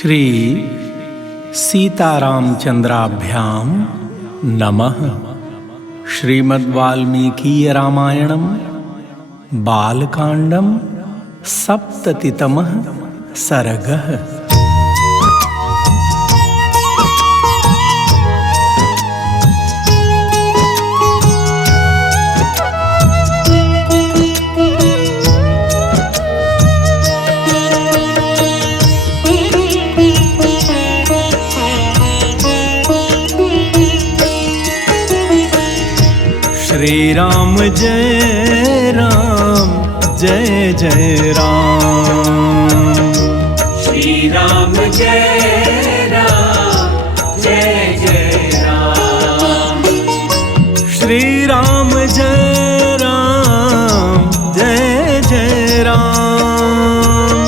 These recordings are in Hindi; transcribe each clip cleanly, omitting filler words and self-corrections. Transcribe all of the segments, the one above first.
श्री सीतारामचंद्राभ्यां नमः। श्रीमद्वाल्मीकीय रामायणं बालकांडं सप्ततितमः सर्गः। श्री राम जय राम जय जय राम। श्री राम जय राम जय जय राम। श्री राम जय राम जय जय राम।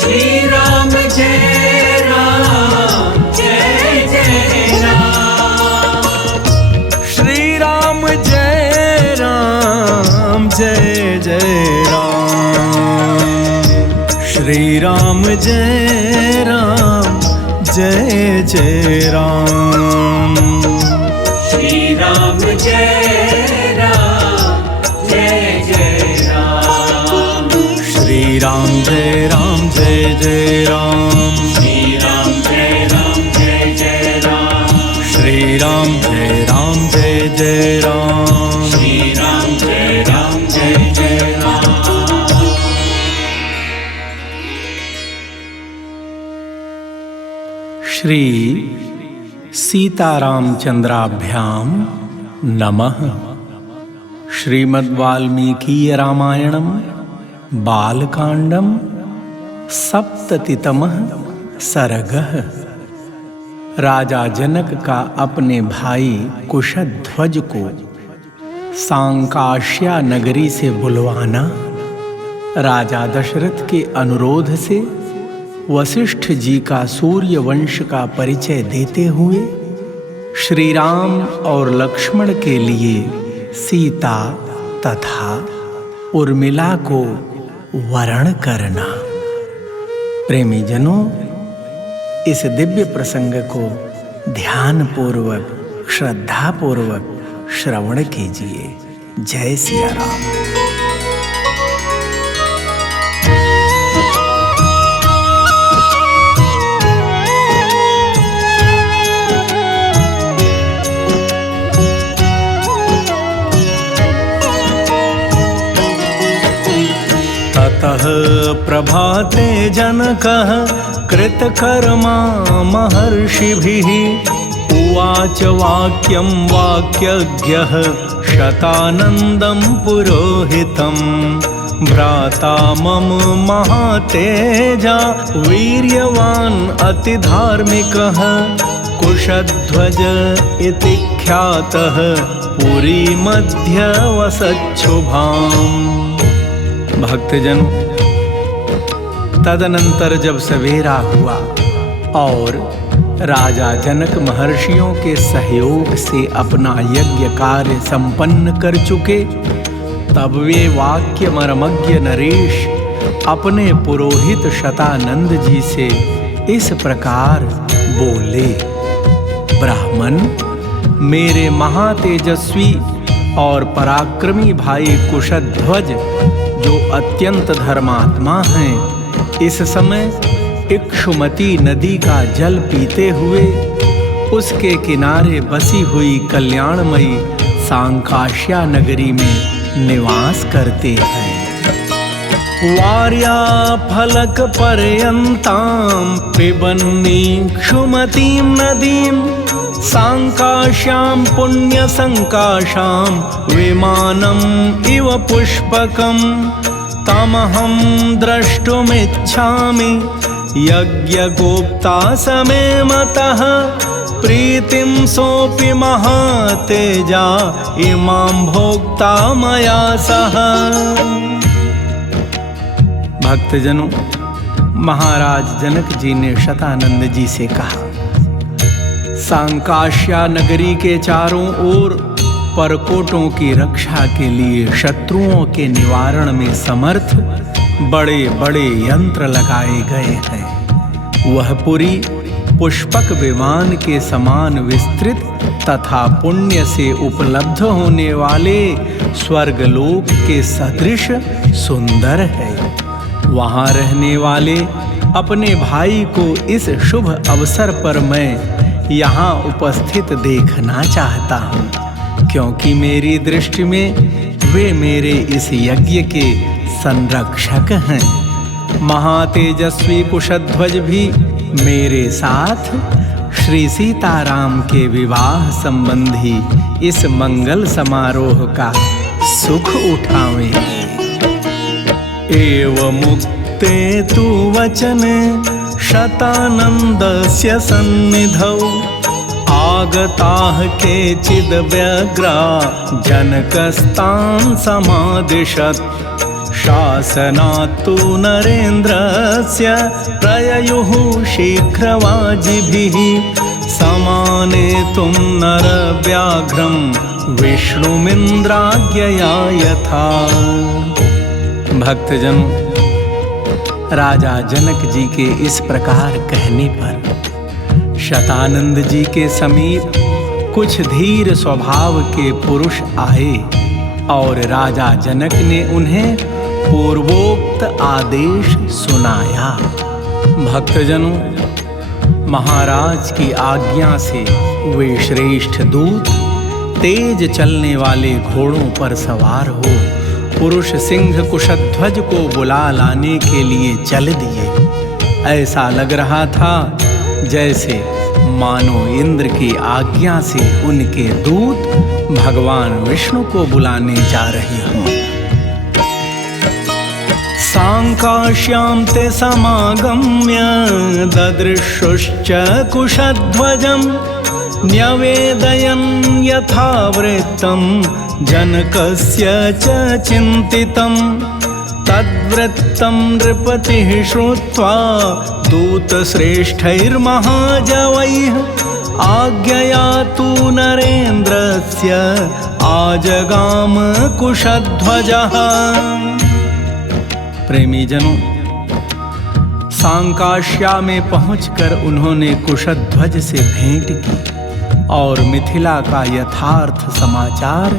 श्री राम जय राम जय जय राम। श्री राम जय जय जय राम। श्री राम जय राम जय जय राम। श्री राम जय राम जय जय राम। श्री राम जय राम जय जय राम। श्री राम जय राम जय जय राम। श्री राम जय राम जय जय राम। श्री राम जय राम जय जय राम। श्री सीतारामचंद्राभ्यां नमः। श्रीमद्वाल्मीकीय रामायणं बालकांडं सप्ततितमः सर्गः। राजा जनक का अपने भाई कुशध्वज को सांकाश्या नगरी से बुलवाना। राजा दशरथ के अनुरोध से वशिष्ठ जी का सूर्य वंश का परिचय देते हुए श्री राम और लक्ष्मण के लिए सीता तथा उर्मिला को वरण करना। प्रेमी जनों, इस दिव्य प्रसंग को ध्यान पूर्वक श्रद्धा पूर्वक श्रवण कीजिए। जय सिया राम। ततः प्रभाते जनकः कृतकर्मा महर्षिभिः उवाच वाक्यं वाक्यज्ञः शतानन्दं पुरोहितं। भ्राता मम महातेजा वीर्यवान् अतिधार्मिकः कुशध्वज इति ख्यातः पुरी मध्य वसच्छुभाम्। भक्तजनों, तदनंतर जब सवेरा हुआ और राजा जनक महर्षियों के सहयोग से अपना यज्ञ कार्य संपन्न कर चुके, तब वे वाक्य मर्मज्ञ नरेश अपने पुरोहित शतानंद जी से इस प्रकार बोले। ब्राह्मण, मेरे महातेजस्वी और पराक्रमी भाई कुशध्वज जो अत्यंत धर्मात्मा हैं, इस समय इक्षुमती नदी का जल पीते हुए उसके किनारे बसी हुई कल्याणमयी सांकाश्या नगरी में निवास करते हैं। वार्या फलक पर्यन्तां पिबन्नीक्षुमतीं नदीं सांकाश्यां पुण्यसंकाशां विमानम् इव पुष्पकं तमहं द्रष्टुमिच्छामि यज्ञगोप्ता समे मतः प्रीतिं सोऽपि महातेजा इमां भोक्ता मया सह। भक्तजनों, महाराज जनक जी ने शतानंद जी से कहा, सांकाश्या नगरी के चारों ओर परकोटों की रक्षा के लिए शत्रुओं के निवारण में समर्थ बड़े बड़े यंत्र लगाए गए हैं। वह पुरी पुष्पक विमान के समान विस्तृत तथा पुण्य से उपलब्ध होने वाले स्वर्गलोक के सदृश सुंदर है। वहाँ रहने वाले अपने भाई को इस शुभ अवसर पर मैं यहाँ उपस्थित देखना चाहता हूँ, क्योंकि मेरी दृष्टि में वे मेरे इस यज्ञ के संरक्षक हैं। महातेजस्वी कुशध्वज भी मेरे साथ श्री सीताराम के विवाह संबंधी इस मंगल समारोह का सुख उठावेंगे। एवं मुक्ते तु वचने शतानन्दस्य सन्निधौ आगताः केचिद् व्यग्रा जनकस्तान् समादिशत्। शासनात्तु नरेन्द्रस्य प्रययुः शीघ्रवाजिभिः समानेतुं नरव्याघ्रं विष्णुमिन्द्राज्ञया यथा। भक्तजनों, राजा जनक जी के इस प्रकार कहने पर शतानंद जी के समीप कुछ धीर स्वभाव के पुरुष आए और राजा जनक ने उन्हें पूर्वोक्त आदेश सुनाया। भक्तजनों, महाराज की आज्ञा से वे श्रेष्ठ दूत तेज चलने वाले घोड़ों पर सवार हो पुरुष सिंह कुशध्वज को बुला लाने के लिए चल दिए। ऐसा लग रहा था जैसे मानो इंद्र की आज्ञा से उनके दूत भगवान विष्णु को बुलाने जा रहे हों। सांकाश्यां ते समागम्य ददृशुश्च कुशध्वजं न्यवेदयन् यथावृत्तं जनकस्य च चिन्तितं। तद्वृत्तं नृपतिः श्रुत्वा दूतश्रेष्ठैर्महाजवैः आज्ञया तु नरेन्द्रस्य आजगाम कुशध्वजः। प्रेमी जनों, सांकाश्या में पहुंचकर उन्होंने कुशध्वज से भेंट की और मिथिला का यथार्थ समाचार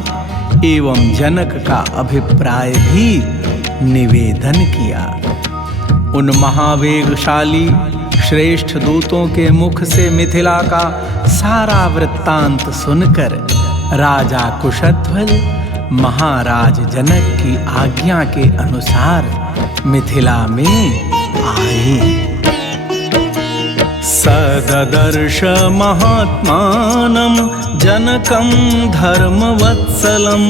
एवं जनक का अभिप्राय भी निवेदन किया। उन महावेगशाली श्रेष्ठ दूतों के मुख से मिथिला का सारा वृत्तांत सुनकर राजा कुशध्वज महाराज जनक की आज्ञा के अनुसार मिथिला में आए। सददर्श महात्मानं जनकं धर्मवत्सलं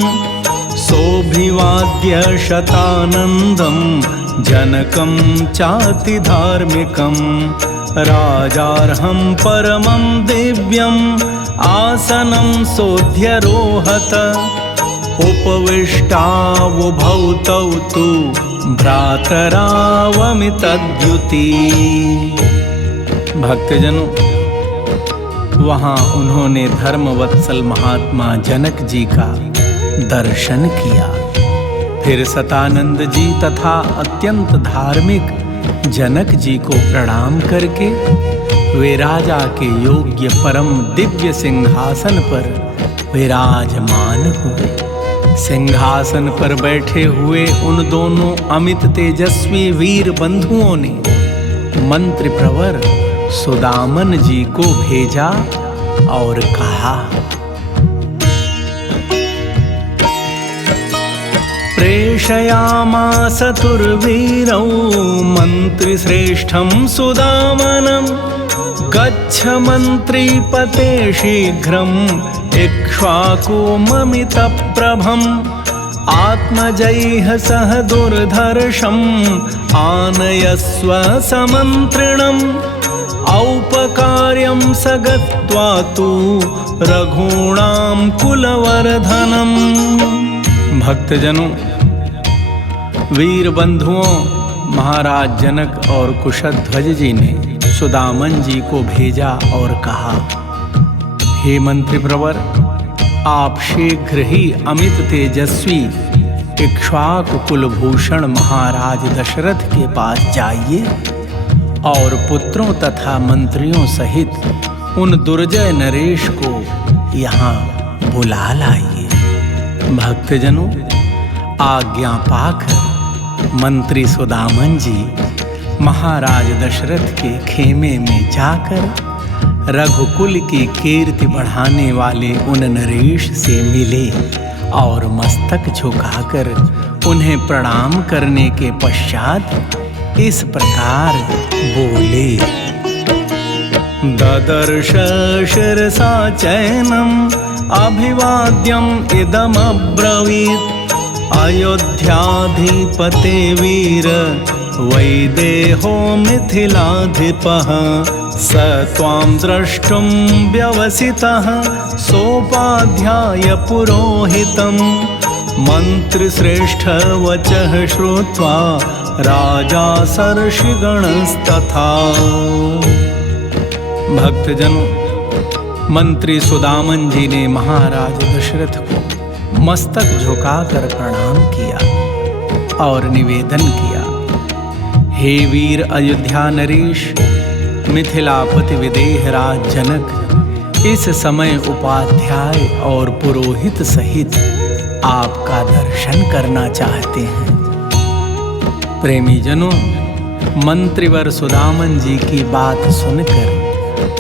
सोऽभिवाद्य शतानन्दं जनकं चाति धार्मिकं। राजार्हं परमं दिव्यम् आसनं सोऽध्यरोहत उपविष्टावुभौ तौ तु भ्रातरावमितद्युति। भक्तजनों, वहाँ उन्होंने धर्मवत्सल महात्मा जनक जी का दर्शन किया। फिर सतानंद जी तथा अत्यंत धार्मिक जनक जी को प्रणाम करके वे राजा के योग्य परम दिव्य सिंहासन पर विराजमान हुए। सिंहासन पर बैठे हुए उन दोनों अमित तेजस्वी वीर बंधुओं ने मंत्री प्रवर सुदामन जी को भेजा और कहा, प्रेषयामास तुर्वीरौ मन्त्रिश्रेष्ठं सुदामनं गच्छ मन्त्रीपते शीघ्रम् इक्ष्वाकुममितप्रभम् आत्मजैः सह दुर्धर्षम् आनयस्व समन्त्रिणम् औपकार्यं स गत्वा तु रघूणां कुलवर्धनम्। भक्तजनों, वीर बंधुओं महाराज जनक और कुशध्वज जी ने सुदामन जी को भेजा और कहा, हे मंत्री प्रवर, आप शीघ्र ही अमित तेजस्वी इक्ष्वाकु कुलभूषण महाराज दशरथ के पास जाइए और पुत्रों तथा मंत्रियों सहित उन दुर्जय नरेश को यहाँ बुला लाइए। भक्तजनों, आज्ञा पाकर मंत्री सुदामन जी महाराज दशरथ के खेमे में जाकर रघुकुल की कीर्ति बढ़ाने वाले उन नरेश से मिले और मस्तक झुकाकर उन्हें प्रणाम करने के पश्चात इस प्रकार बोले। ददर्श शिरसा चैनम अभिवाद्यम इदमब्रवीत् अयोध्याधिपते वीर वैदेहो मिथिलाधिपः स त्वां द्रष्टुं व्यवसितः सोपाध्याय पुरोहितं मंत्रिश्रेष्ठ वचः श्रुत्वा राजा सर्षिगणस्तथा। भक्तजनों, मंत्री सुदामन जी ने महाराज दशरथ को मस्तक झुकाकर प्रणाम किया और निवेदन किया, हे वीर अयोध्या नरेश, मिथिलापति विदेहराज जनक इस समय उपाध्याय और पुरोहित सहित आपका दर्शन करना चाहते हैं। प्रेमी जनों, मंत्रीवर सुदामन जी की बात सुनकर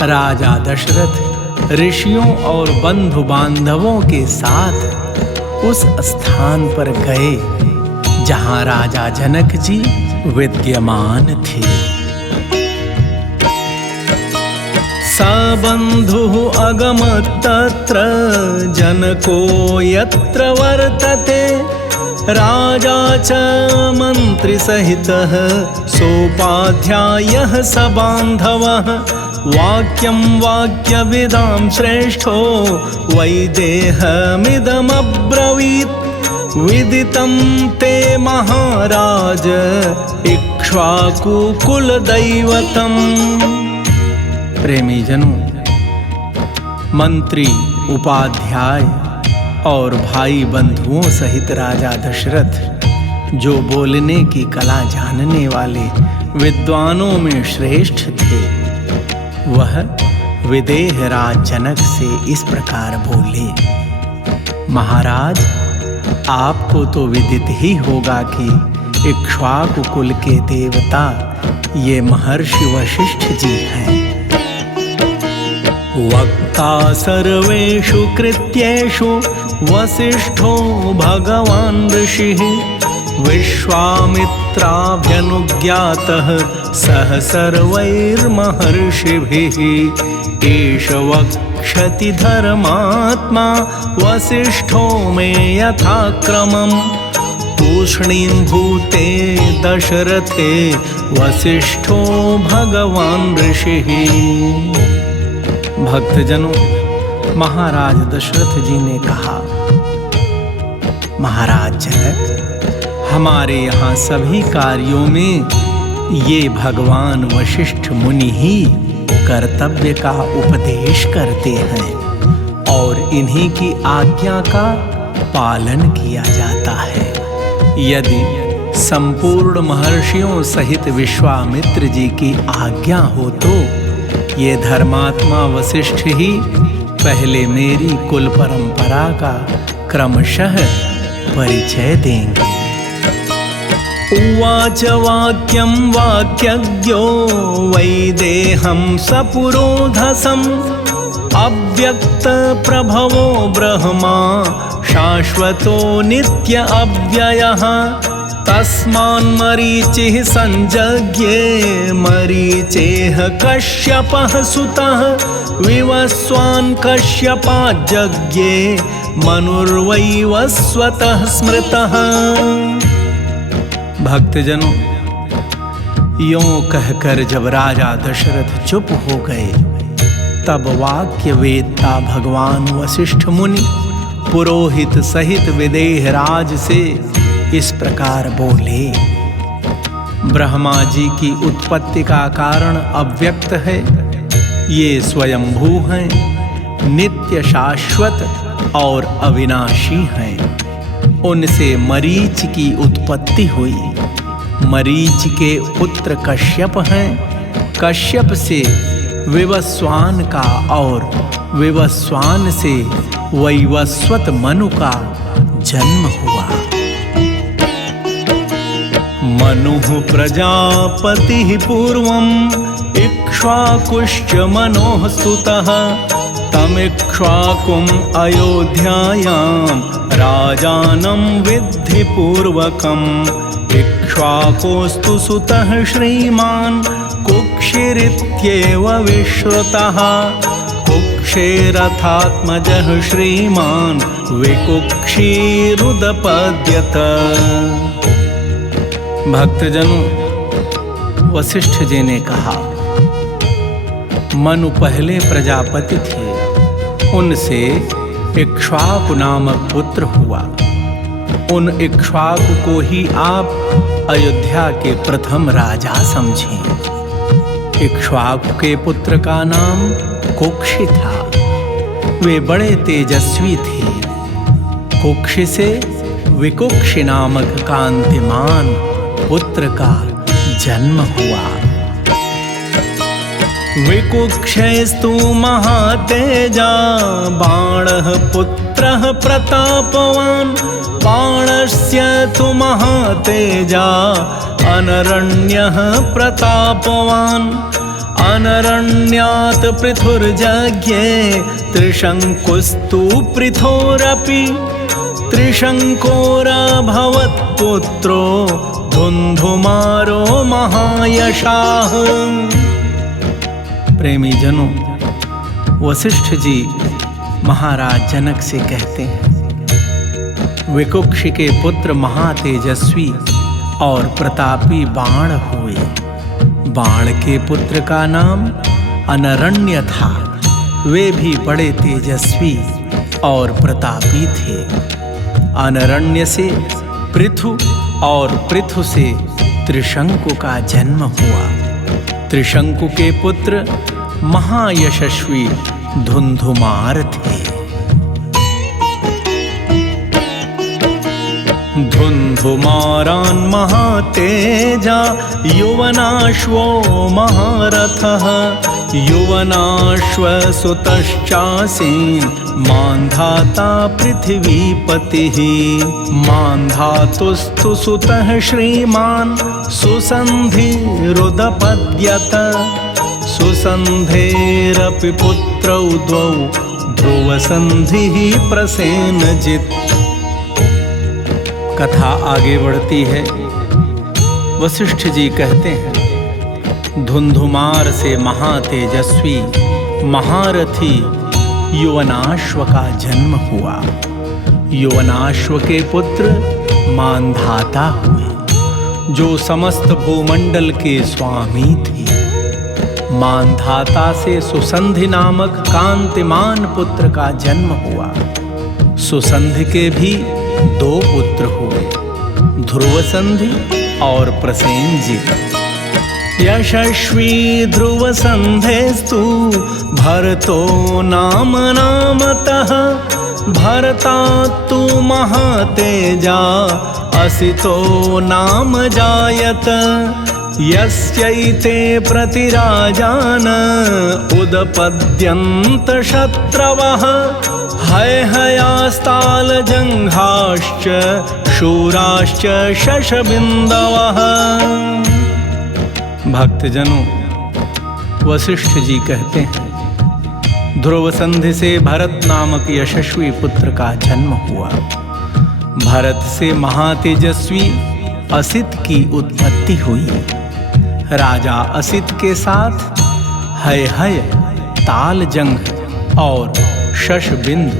राजा दशरथ ऋषियों और बंधु बांधवों के साथ उस स्थान पर गए जहां राजा जनक जी विद्यमान थे। सबन्धुः अगमत् तत्र जनको यत्र वर्तते राजा च मंत्री सहितः सोपाध्यायः स बान्धवः वाक्यं वाक्यविदां श्रेष्ठो वैदेहमिदमब्रवीत् विदितं ते महाराज इक्ष्वाकुकुलदैवतम्। प्रेमी जनों, मंत्री, उपाध्याय और भाई बंधुओं सहित राजा दशरथ जो बोलने की कला जानने वाले विद्वानों में श्रेष्ठ थे, वह विदेहराज जनक से इस प्रकार बोले, महाराज, आपको तो विदित ही होगा कि इक्ष्वाकु कुल के देवता ये महर्षि वशिष्ठ जी हैं। वक्ता सर्वेषु कृत्येषु वसिष्ठो भगवान् ऋषिः विश्वामित्राभ्यनुज्ञातः सह सर्वैर्महर्षिभिः एष वक्ष्यति धर्मात्मा वसिष्ठो मे यथाक्रमम् तूष्णीं भूते दशरथे वसिष्ठो भगवान् ऋषिः। भक्तजनों, महाराज दशरथ जी ने कहा, महाराज जनक, हमारे यहाँ सभी कार्यों में ये भगवान वशिष्ठ मुनि ही कर्तव्य का उपदेश करते हैं और इन्हीं की आज्ञा का पालन किया जाता है। यदि संपूर्ण महर्षियों सहित विश्वामित्र जी की आज्ञा हो तो ये धर्मात्मा वशिष्ठ ही पहले मेरी कुल परंपरा का क्रमशः परिचय देंगे। उवाच वाक्यं वाक्यज्ञो वैदेहं सपुरोधसम् अव्यक्त प्रभवो ब्रह्मा शाश्वतो नित्य अव्ययः तस्मान् मरीचिः संजज्ञे मरीचेह कश्यपः सुतः विवस्वान् कश्यपाज्जज्ञे मनुर्वै वस्वतः स्मृतः। भक्तजनों, यों कहकर जब राजा दशरथ चुप हो गए, तब वाक्य वेदता भगवान वशिष्ठ मुनि पुरोहित सहित विदेहराज से इस प्रकार बोले, ब्रह्मा जी की उत्पत्ति का कारण अव्यक्त है, ये स्वयंभू हैं, नित्य शाश्वत और अविनाशी हैं। उनसे मरीच की उत्पत्ति हुई। मरीच के पुत्र कश्यप हैं कश्यप से विवस्वान का और विवस्वान से वैवस्वत मनु का जन्म हुआ। मनुः प्रजापतिः पूर्वम् इक्ष्वाकुश्च मनोः स्तुतः तमिक्ष्वाकुम् अयोध्यायां राजानं विद्धि पूर्वकम्। इक्ष्वाकोस्तु सुतः श्रीमान् कुक्षिरित्येव विश्रुतः। कुक्षेरथात्मजः श्रीमान् विकुक्षीरुदपद्यत। भक्तजनों, वशिष्ठ जी ने कहा, मनु पहले प्रजापति थे, उनसे इक्ष्वाकु नामक पुत्र हुआ। उन इक्ष्वाकु को ही आप अयोध्या के प्रथम राजा समझें। इक्ष्वाकु के पुत्र का नाम कुक्षि था। वे बड़े तेजस्वी थे। कुक्षि से विकुक्षि नामक कांतिमान पुत्र का जन्म हुआ। विकुक्षैस्तु महातेजा बाणः पुत्रः प्रतापवान्। बाणस्य तु महातेजा अनरण्यः प्रतापवान्। अनरण्यात् पृथुर्जज्ञे त्रिशङ्कुस्तु पृथोरपि। त्रिशङ्कोरभवत् पुत्रो धुन्धुमारो महायशाः। प्रेमी जनों, वशिष्ठ जी महाराज जनक से कहते हैं, विकुक्षि के पुत्र महातेजस्वी और प्रतापी बाण हुए। बाण के पुत्र का नाम अनरण्य था। वे भी बड़े तेजस्वी और प्रतापी थे। अनरण्य से पृथु और पृथु से त्रिशंकु का जन्म हुआ। त्रिशंकु के पुत्र महायशस्वी धुंधुमार थे। धुंधुमारान् महातेजा युवनाश्वो महारथः। युवनाश्वसुतश्चासीन् मान्धाता पृथिवीपतिः। मान्धातुस्तु सुतः श्रीमान् सुसन्धिरुदपद्यत। सुसन्धेरपि पुत्रौ द्वौ ध्रुवसन्धिः प्रसेनजित्। कथा आगे बढ़ती है। वशिष्ठ जी कहते हैं, धुंधुमार से महातेजस्वी महारथी युवनाश्व का जन्म हुआ। युवनाश्व के पुत्र मानधाता हुए, जो समस्त भूमंडल के स्वामी थे। मानधाता से सुसंधि नामक कांतिमान पुत्र का जन्म हुआ। सुसंधि के भी दो पुत्र हुए, ध्रुवसंधि और प्रसेनजित्। यशस्वी ध्रुवसन्धेस्तु भरतो नाम नामतः। भरतात्तु महातेजा असितो नाम जायत। यस्यैते प्रतिराजान उदपद्यन्त शत्रवः। हैहयास्तालजङ्घाश्च शूराश्च शशबिन्दवः। भक्तजनों, वशिष्ठ जी कहते हैं, ध्रुव संधि से भरत नामक यशस्वी पुत्र का जन्म हुआ। भरत से महातेजस्वी असित की उत्पत्ति हुई। राजा असित के साथ हैहय, तालजंघ और शशबिंदु,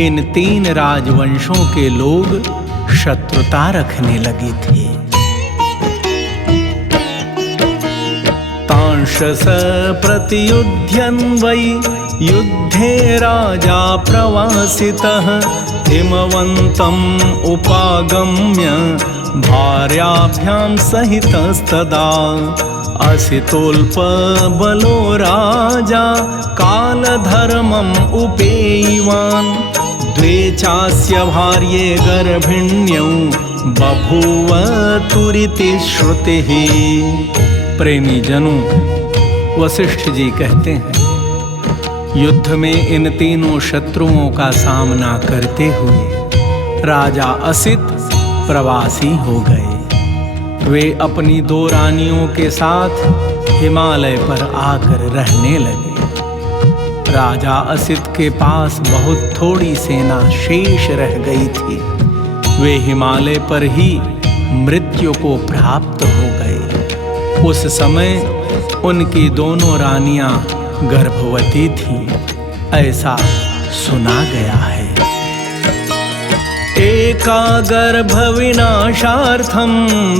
इन तीन राजवंशों के लोग शत्रुता रखने लगे थे। तांशस प्रतियुध्यन् वै युद्धे राजा प्रवासितः। हिमवन्तम् उपागम्य भार्याभ्यां सहितस्तदा। असितोल्पबलो राजा कालधर्मम् उपेयिवान्। द्वे चास्य भार्ये गर्भिण्यौ बभूव तुरिति श्रुतिः। प्रेमी जनों, वशिष्ठ जी कहते हैं, युद्ध में इन तीनों शत्रुओं का सामना करते हुए राजा असित प्रवासी हो गए। वे अपनी 2 रानियों के साथ हिमालय पर आकर रहने लगे। राजा असित के पास बहुत थोड़ी सेना शेष रह गई थी। वे हिमालय पर ही मृत्यु को प्राप्त हो गए। उस समय उनकी दोनों रानियां गर्भवती थीं, ऐसा सुना गया है। एका गर्भ विनाशार्थं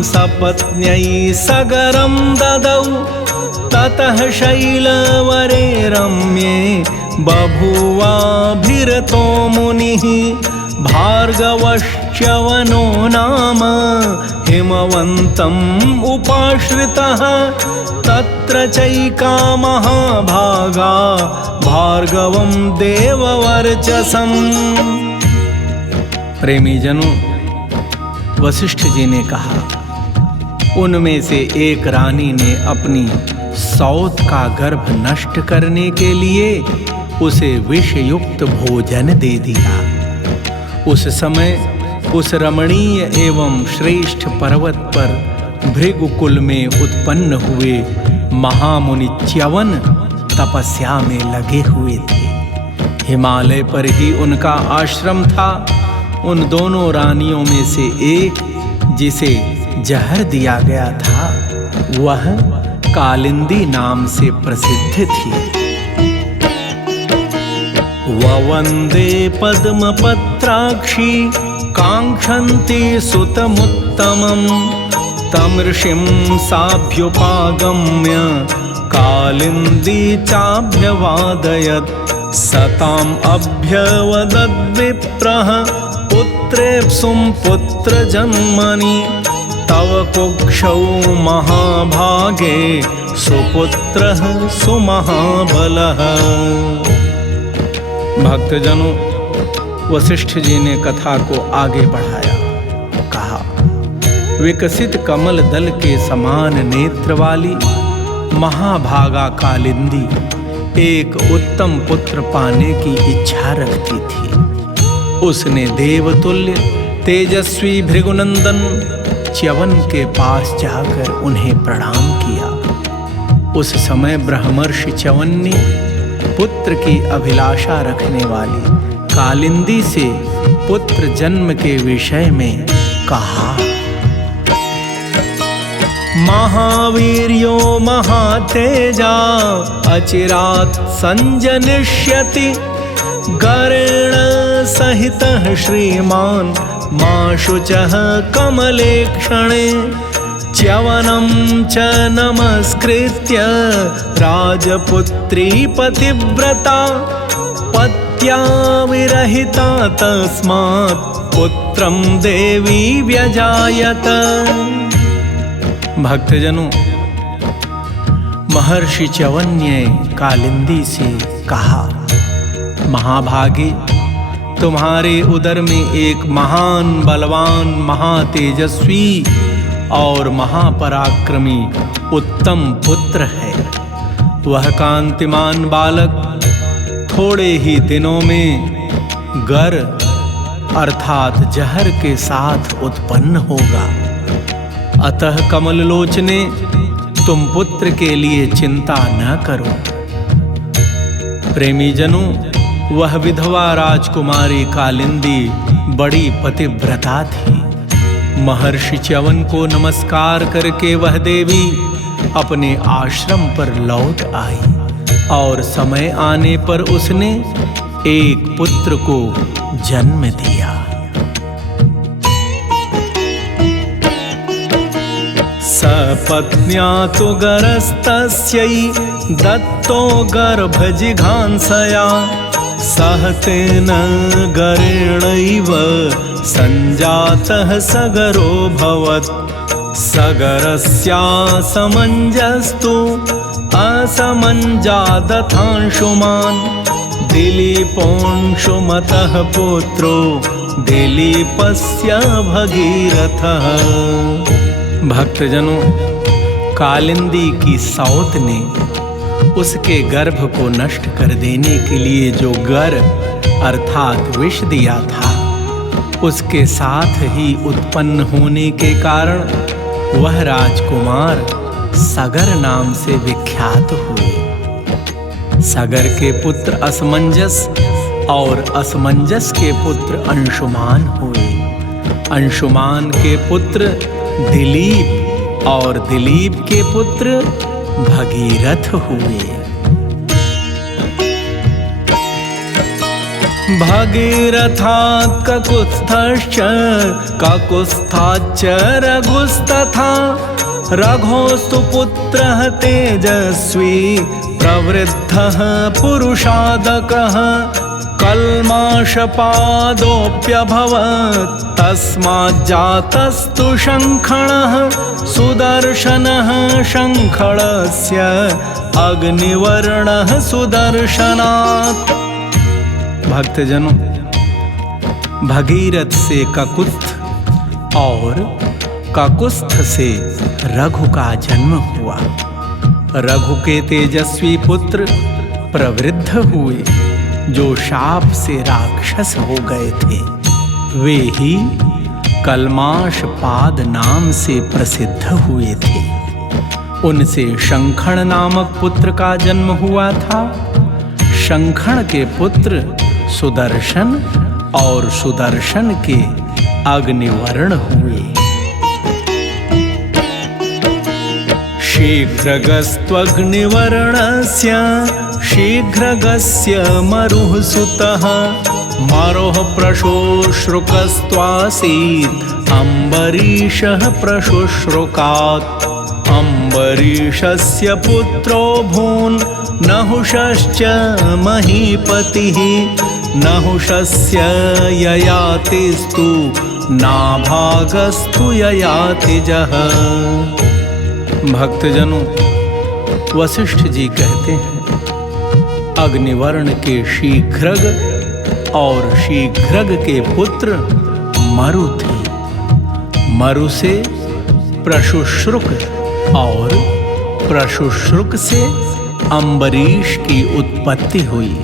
सपत्न्यै सगरं ददौ, ततः शैलवरे रम्ये बभूवाभिरतो मुनिः। भार्गवश्च्यवनो नाम हिमवन्तम् उपाश्रितः, तत्र चैका महाभागा भार्गवं देववर्चसम्। प्रेमी जनों, वशिष्ठ जी ने कहा, उनमें से एक रानी ने अपनी सौत का गर्भ नष्ट करने के लिए उसे विषयुक्त भोजन दे दिया। उस समय उस रमणीय एवं श्रेष्ठ पर्वत पर भृगुकुल में उत्पन्न हुए महामुनि च्यवन तपस्या में लगे हुए थे। हिमालय पर ही उनका आश्रम था। उन दोनों रानियों में से एक, जिसे जहर दिया गया था, वह कालिंदी नाम से प्रसिद्ध थी। ववन्दे पद्मपत्राक्षी काङ्क्षन्ति सुतमुत्तमम्, तं ऋषिं साभ्युपागम्य कालिंदी चाभ्यवादयत्। सताम् अभ्यवदद्विप्रः पुत्रेप्सुं पुत्रजन्मनि, तव कुक्षौ महाभागे सुपुत्रः सुमहाबलः। भक्तजनों, वशिष्ठ जी ने कथा को आगे बढ़ाया। कहा, विकसित कमल दल के समान नेत्र वाली महाभागा कालिंदी एक उत्तम पुत्र पाने की इच्छा रखती थी। उसने देवतुल्य तेजस्वी भृगुनंदन च्यवन के पास जाकर उन्हें प्रणाम किया। उस समय ब्रह्मर्षि च्यवन ने पुत्र की अभिलाषा रखने वाली कालिंदी से पुत्र जन्म के विषय में कहा। महावीर्यो महातेजा अचिरात् संजनिष्यति, गरेण सहितः श्रीमान् मा शुचः कमले क्षणे। च्यवनं च नमस्कृत्य राजपुत्री पतिव्रता, पत्या विरहिता तस्मात् पुत्रं देवी व्यजायत। भक्तजनों, महर्षि च्यवन ने कालिंदी से कहा, महाभागे, तुम्हारे उदर में एक महान बलवान महातेजस्वी और महापराक्रमी उत्तम पुत्र है। वह कांतिमान बालक थोड़े ही दिनों में गर अर्थात जहर के साथ उत्पन्न होगा। अतः कमललोचने, तुम पुत्र के लिए चिंता न करो। प्रेमी जनों, वह विधवा राजकुमारी कालिंदी बड़ी पतिव्रता थी। महर्षि च्यवन को नमस्कार करके वह देवी अपने आश्रम पर लौट आई और समय आने पर उसने एक पुत्र को जन्म दिया। सपत्न्या तु गरस्तस्यै दत्तो गर्भजिघांसया, सह तेन गरेणैव संजातः सगरोऽभवत्। सगरस्यासमञ्जस्तु असमञ्जादथांशुमान्, दिलीपोऽंशुमतः पुत्रो दिलीपस्य भगीरथः। भक्तजनों, कालिंदी की सौत ने उसके गर्भ को नष्ट कर देने के लिए जो गर अर्थात विष दिया था, उसके साथ ही उत्पन्न होने के कारण वह राजकुमार सगर नाम से विख्यात हुए। सगर के पुत्र असमंजस और असमंजस के पुत्र अंशुमान हुए। अंशुमान के पुत्र दिलीप और दिलीप के पुत्र भगीरथ हुए। भगीरथात् ककुत्स्थश्च ककुत्स्थाच्च रघुस्तथा रघोस्तु पुत्रः तेजस्वी प्रवृद्धः पुरुषादकः कल्माषपादोऽप्यभवत् तस्माज्जातस्तु शङ्खणः सुदर्शनः शङ्खणस्य अग्निवर्णः सुदर्शनात्। भक्तजनों, भगीरथ से ककुत्थ और ककुत्स्थ से रघु का जन्म हुआ। रघु के तेजस्वी पुत्र प्रवृद्ध हुए, जो शाप से राक्षस हो गए थे। वे ही कल्माषपाद नाम से प्रसिद्ध हुए थे। उनसे शंखण नामक पुत्र का जन्म हुआ था। शंखण के पुत्र सुदर्शन और सुदर्शन के अग्निवर्ण हुए। शीघ्रगस्त्वग्निवर्णस्य शीघ्रगस्य मरुः सुतः मरोः प्रशुश्रुकस्त्वासीत् अम्बरीषः प्रशुश्रुकात्। अम्बरीषस्य पुत्रो भून् नहुषश्च महीपतिः नहुषस्य ययातिस्तु नाभागस्तु ययातिजः। भक्तजनों, वशिष्ठ जी कहते हैं, अग्निवर्ण के शीघ्रग और शीघ्रग के पुत्र मरु थे। मरु से प्रशुश्रुक और प्रशुश्रुक से अम्बरीष की उत्पत्ति हुई।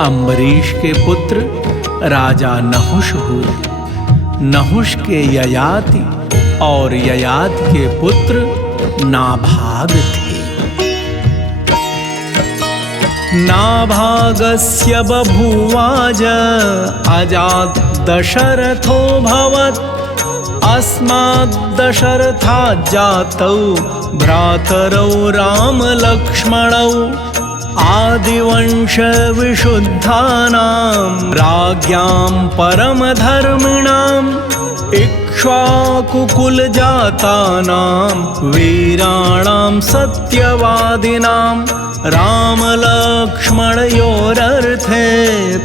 अम्बरीष के पुत्र राजा नहुष हुए। नहुष के ययाति और ययाति के पुत्र नाभाग थे। नाभागस्य बभूवाज अजात् दशरथो भवत् अस्मात् दशरथात् जातौ भ्रातरौ राम लक्ष्मणौ आदिवंश विशुद्धानां राज्ञां परमधर्मिणाम् इक्ष्वाकुकुलजातानां वीराणां सत्यवादिनां रामलक्ष्मणयोरर्थे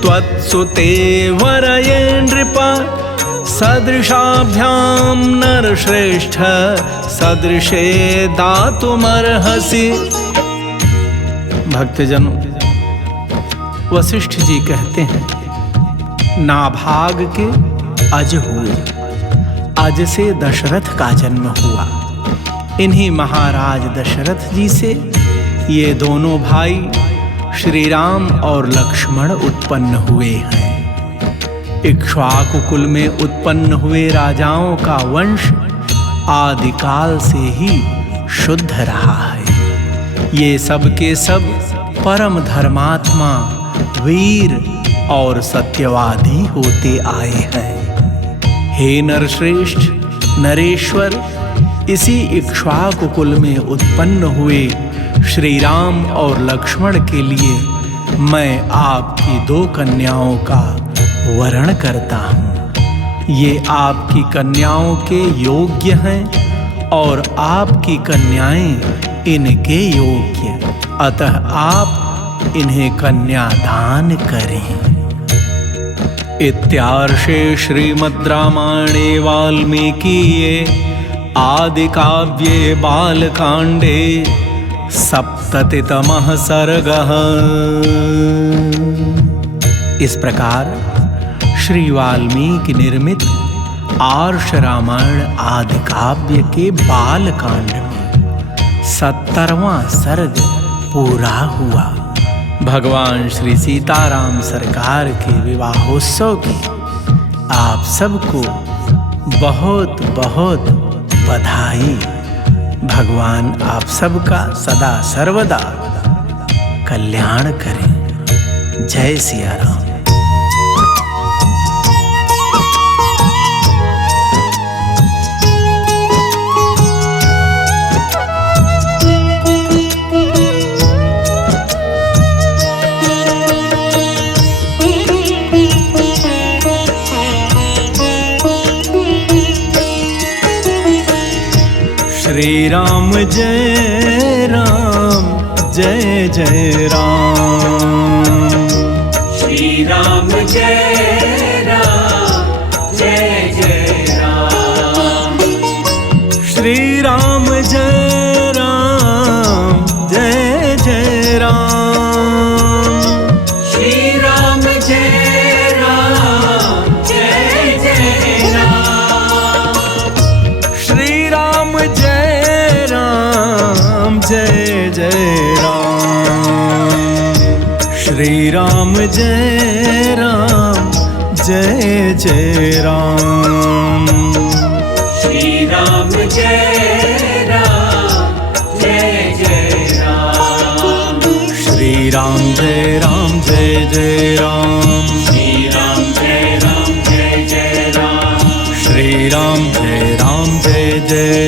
त्वत्सुते वरये नृप सदृशाभ्यां नरश्रेष्ठ सदृशे दातुमर्हसि। भक्तजनों, वशिष्ठ जी कहते हैं, नाभाग के अज हुए। अज से दशरथ का जन्म हुआ। इन्हीं महाराज दशरथ जी से ये दोनों भाई श्री राम और लक्ष्मण उत्पन्न हुए हैं। इक्ष्वाकु कुल में उत्पन्न हुए राजाओं का वंश आदिकाल से ही शुद्ध रहा है। ये सब के सब परम धर्मात्मा, वीर और सत्यवादी होते आए हैं। हे नरश्रेष्ठ, नरेश्वर, इसी इक्ष्वाकु कुल में उत्पन्न हुए श्री राम और लक्ष्मण के लिए मैं आपकी दो कन्याओं का वरण करता हूँ। ये आपकी कन्याओं के योग्य हैं और आपकी कन्याएं इनके योग्य, अतः आप इन्हें कन्यादान करें। इत्यार्षे श्रीमद् रामायणे वाल्मीकिये आदिकाव्ये बालकांडे सप्ततितमः सर्गः। इस प्रकार श्री वाल्मीकि निर्मित आर्ष रामायण आदिकाव्य के बालकांड में 70वां सर्ग पूरा हुआ। भगवान श्री सीताराम सरकार के विवाहोत्सव की आप सबको बहुत बहुत बधाई। भगवान आप सबका सदा सर्वदा कल्याण करें। जय सिया राम। श्री राम जय राम जय जय राम। श्री राम जय राम जय जय राम। श्री राम जय राम जय जय राम। श्री राम जय राम जय जय राम। श्री राम जय राम जय जय राम। श्री राम जय राम जय जय राम। श्री राम जय राम जय जय राम। श्री राम जय राम जय जय राम। श्री राम जय राम जय जय राम। श्री राम जय राम जय जय